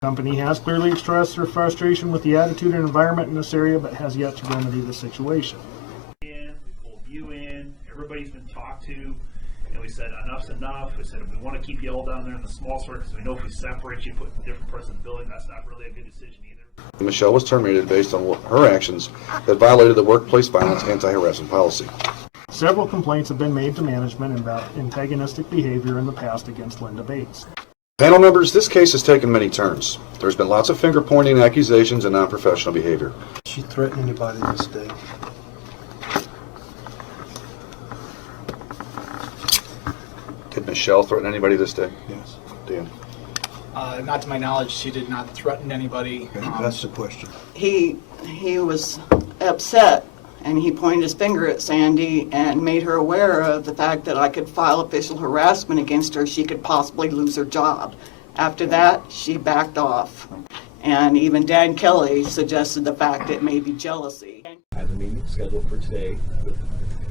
The company has clearly expressed their frustration with the attitude and environment in this area, but has yet to remedy the situation. We pulled you in, everybody's been talked to, and we said enough's enough. We said we want to keep you all down there in the small store because we know if we separate you, put in different parts of the building, that's not really a good decision either. Michelle was terminated based on her actions that violated the workplace violence anti-harassment policy. Several complaints have been made to management about antagonistic behavior in the past against Linda Bates. Panel members, this case has taken many turns. There's been lots of finger-pointing, accusations, and non-professional behavior. Did she threaten anybody this day? Did Michelle threaten anybody this day? Yes. Dan? Not to my knowledge, she did not threaten anybody. Okay, that's the question. He was upset, and he pointed his finger at Sandy and made her aware of the fact that I could file official harassment against her. She could possibly lose her job. After that, she backed off. And even Dan Kelly suggested the fact it may be jealousy. I have a meeting scheduled for today with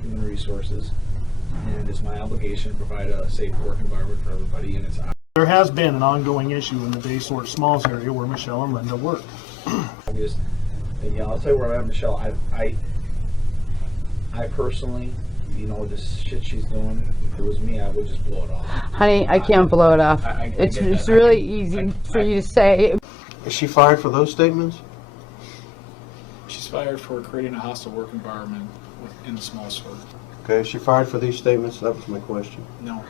Human Resources, and it's my obligation to provide a safe work environment for everybody, and it's There has been an ongoing issue in the Baysort Smalls area where Michelle and Linda work. obvious. And, I'll tell you where I'm at, Michelle. I personally, this shit she's doing, if it was me, I would just blow it off. Honey, I can't blow it off. It's really easy for you to say. Is she fired for those statements? She's fired for creating a hostile work environment in the small store. Okay, is she fired for these statements? That was my question. No.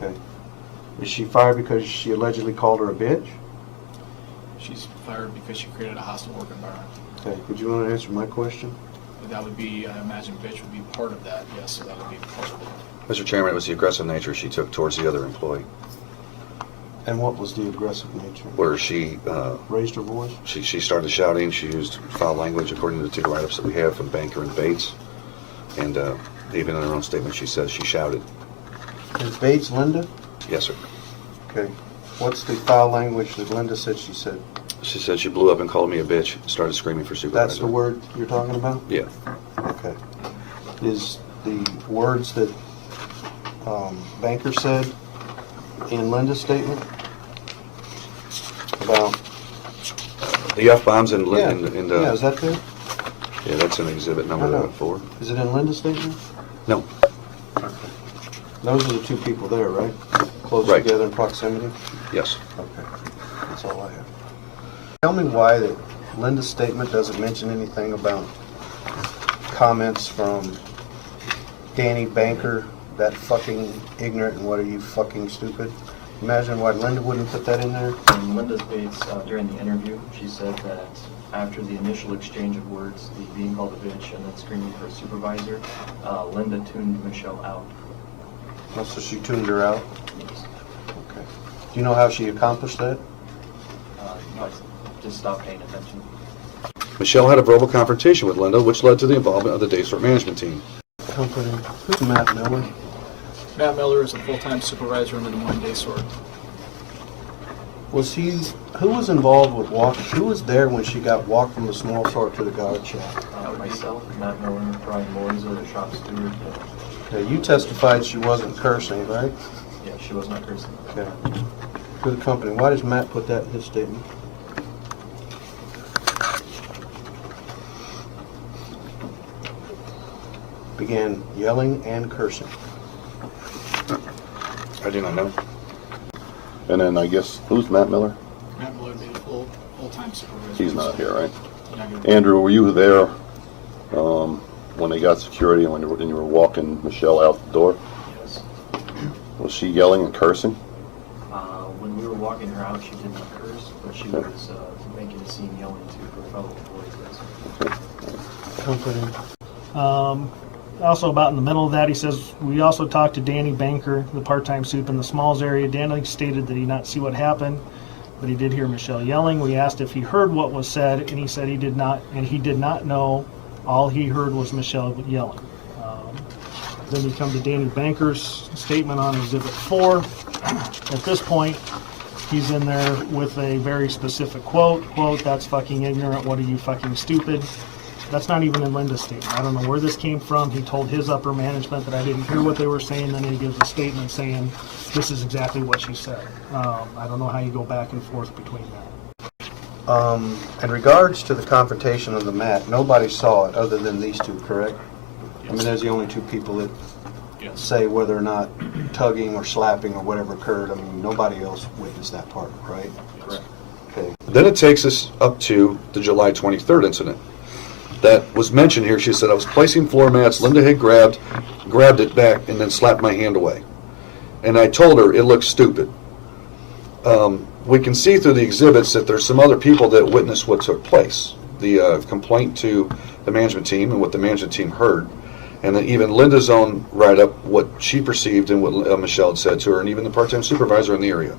Okay. Is she fired because she allegedly called her a bitch? She's fired because she created a hostile work environment. Okay, would you want to answer my question? That would be, I imagine bitch would be part of that, yes, so that would be part of it. Mr. Chairman, it was the aggressive nature she took towards the other employee. And what was the aggressive nature? Where she Raised her voice? she started shouting. She used foul language according to the two write-ups that we have from Banker and Bates. And even in her own statement, she says she shouted. Is Bates Linda? Yes, sir. Okay. What's the foul language that Linda said she said? She said she blew up and called me a bitch, started screaming for supervisor. That's the word you're talking about? Yeah. Okay. Is the words that Banker said in Linda's statement about The F-bombs in yeah, the... is that there? Yeah, that's in exhibit number 4. Is it in Linda's statement? No. Those are the two people there, right? Close Right. together in proximity? Yes. Okay. That's all I have. Tell me why that Linda's statement doesn't mention anything about comments from Danny Banker, that fucking ignorant and what are you fucking stupid. Imagine why Linda wouldn't put that in there. In Linda's Bates, during the interview, she said that after the initial exchange of words, the being called a bitch and then screaming for a supervisor, Linda tuned Michelle out. Oh, so she tuned her out? Yes. Okay. Do you know how she accomplished that? No, I just stopped paying attention. Michelle had a verbal confrontation with Linda, which led to the involvement of the Daysort management team. Company. Who's Matt Miller? Matt Miller is a full-time supervisor in the Des Moines Day Store. Was he, who was involved with walking, who was there when she got walked from the small store to the guard shack? Myself, Matt Miller, Brian Moiser, the shop steward. Okay, you testified she wasn't cursing, right? Yeah, she was not cursing. Okay. To the company, why does Matt put that in his statement? Began yelling and cursing. I do not know. And then I guess, who's Matt Miller? Matt Miller would be a full-time supervisor. He's not here, right? Not gonna- Andrew, were you there when they got security and when you were walking Michelle out the door? Yes. Was she yelling and cursing? When we were walking her out, she did not curse, but she was making a scene yelling to her fellow employees. Company. Also about in the middle of that, he says, we also talked to Danny Banker, the part-time soup in the Smalls area. Danny stated that he did not see what happened, but he did hear Michelle yelling. We asked if he heard what was said, and he said he did not, and he did not know. All he heard was Michelle yelling. Then you come to Danny Banker's statement on Exhibit 4. At this point, he's in there with a very specific quote, that's fucking ignorant, what are you fucking stupid? That's not even in Linda's statement. I don't know where this came from. He told his upper management that I didn't hear what they were saying. Then he gives a statement saying this is exactly what she said. I don't know how you go back and forth between that. In regards to the confrontation on the mat, nobody saw it other than these two, correct? I mean, there's the only two people that Yes. say whether or not tugging or slapping or whatever occurred. I mean, nobody else witnessed that part, right? Correct. Okay. Then it takes us up to the July 23rd incident. That was mentioned here. She said, I was placing floor mats. Linda had grabbed it back and then slapped my hand away. And I told her it looked stupid. We can see through the exhibits that there's some other people that witnessed what took place. The complaint to the management team and what the management team heard. And then even Linda's own write-up, what she perceived and what Michelle had said to her, and even the part-time supervisor in the area.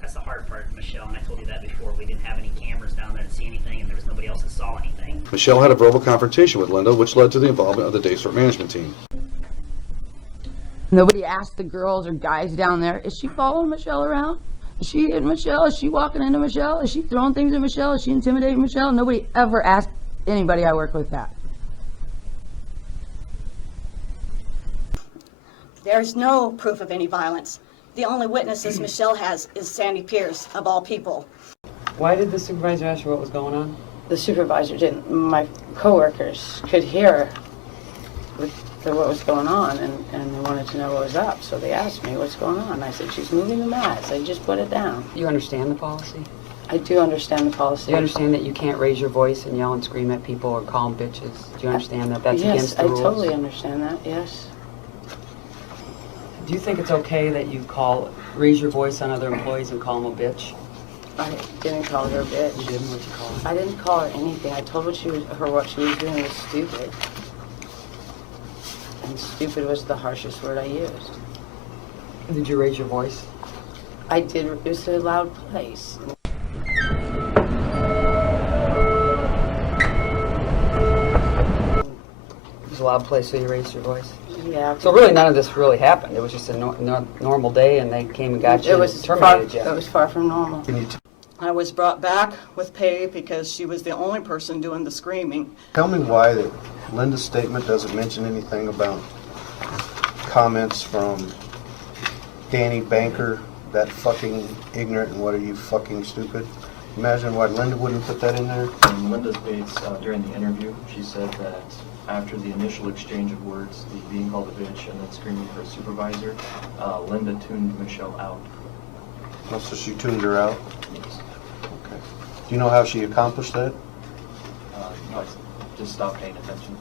That's the hard part, Michelle, and I told you that before. We didn't have any cameras down there to see anything, and there was nobody else that saw anything. Michelle had a verbal confrontation with Linda, which led to the involvement of the Daysort management team. Nobody asked the girls or guys down there, is she following Michelle around? Is she hitting Michelle? Is she walking into Michelle? Is she throwing things at Michelle? Is she intimidating Michelle? Nobody ever asked anybody I work with that. There's no proof of any violence. The only witnesses Michelle has is Sandy Pierce, of all people. Why did the supervisor ask her what was going on? The supervisor didn't. My coworkers could hear what was going on, and they wanted to know what was up. So they asked me, what's going on? I said, she's moving the mats. I just put it down. You understand the policy? I do understand the policy. Do you understand that you can't raise your voice and yell and scream at people or call them bitches? Do you understand that that's against the rules? Yes, I totally understand that, yes. Do you think it's okay that you raise your voice on other employees and call them a bitch? I didn't call her a bitch. You didn't? What'd you call her? I didn't call her anything. I told her what she was doing was stupid. And stupid was the harshest word I used. Did you raise your voice? I did. It was a loud place. It was a loud place, so you raised your voice? Yeah. So really none of this really happened. It was just a normal day, and they came and got you and terminated you. It was far from normal. I was brought back with pay because she was the only person doing the screaming. Tell me why that Linda's statement doesn't mention anything about comments from Danny Banker, that fucking ignorant and what are you fucking stupid. Imagine why Linda wouldn't put that in there. In Linda's Bates, during the interview, she said that after the initial exchange of words, the being called a bitch and then screaming for a supervisor, Linda tuned Michelle out. Oh, so she tuned her out? Yes. Okay. Do you know how she accomplished that? No, I just stopped paying attention.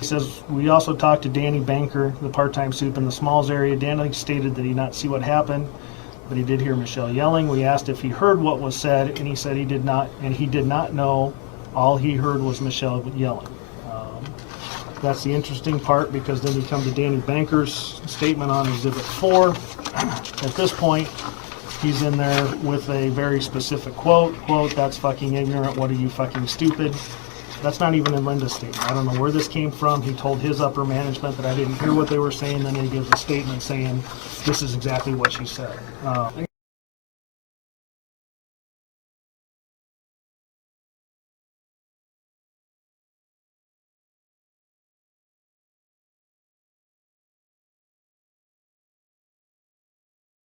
He says, we also talked to Danny Banker, the part-time soup in the Smalls area. Danny stated that he did not see what happened, but he did hear Michelle yelling. We asked if he heard what was said, and he said he did not, and he did not know. All he heard was Michelle yelling. That's the interesting part, because then you come to Danny Banker's statement on Exhibit 4. At this point, he's in there with a very specific quote, that's fucking ignorant, what are you fucking stupid? That's not even in Linda's statement. I don't know where this came from. He told his upper management that I didn't hear what they were saying, then he gives a statement saying this is exactly what she said.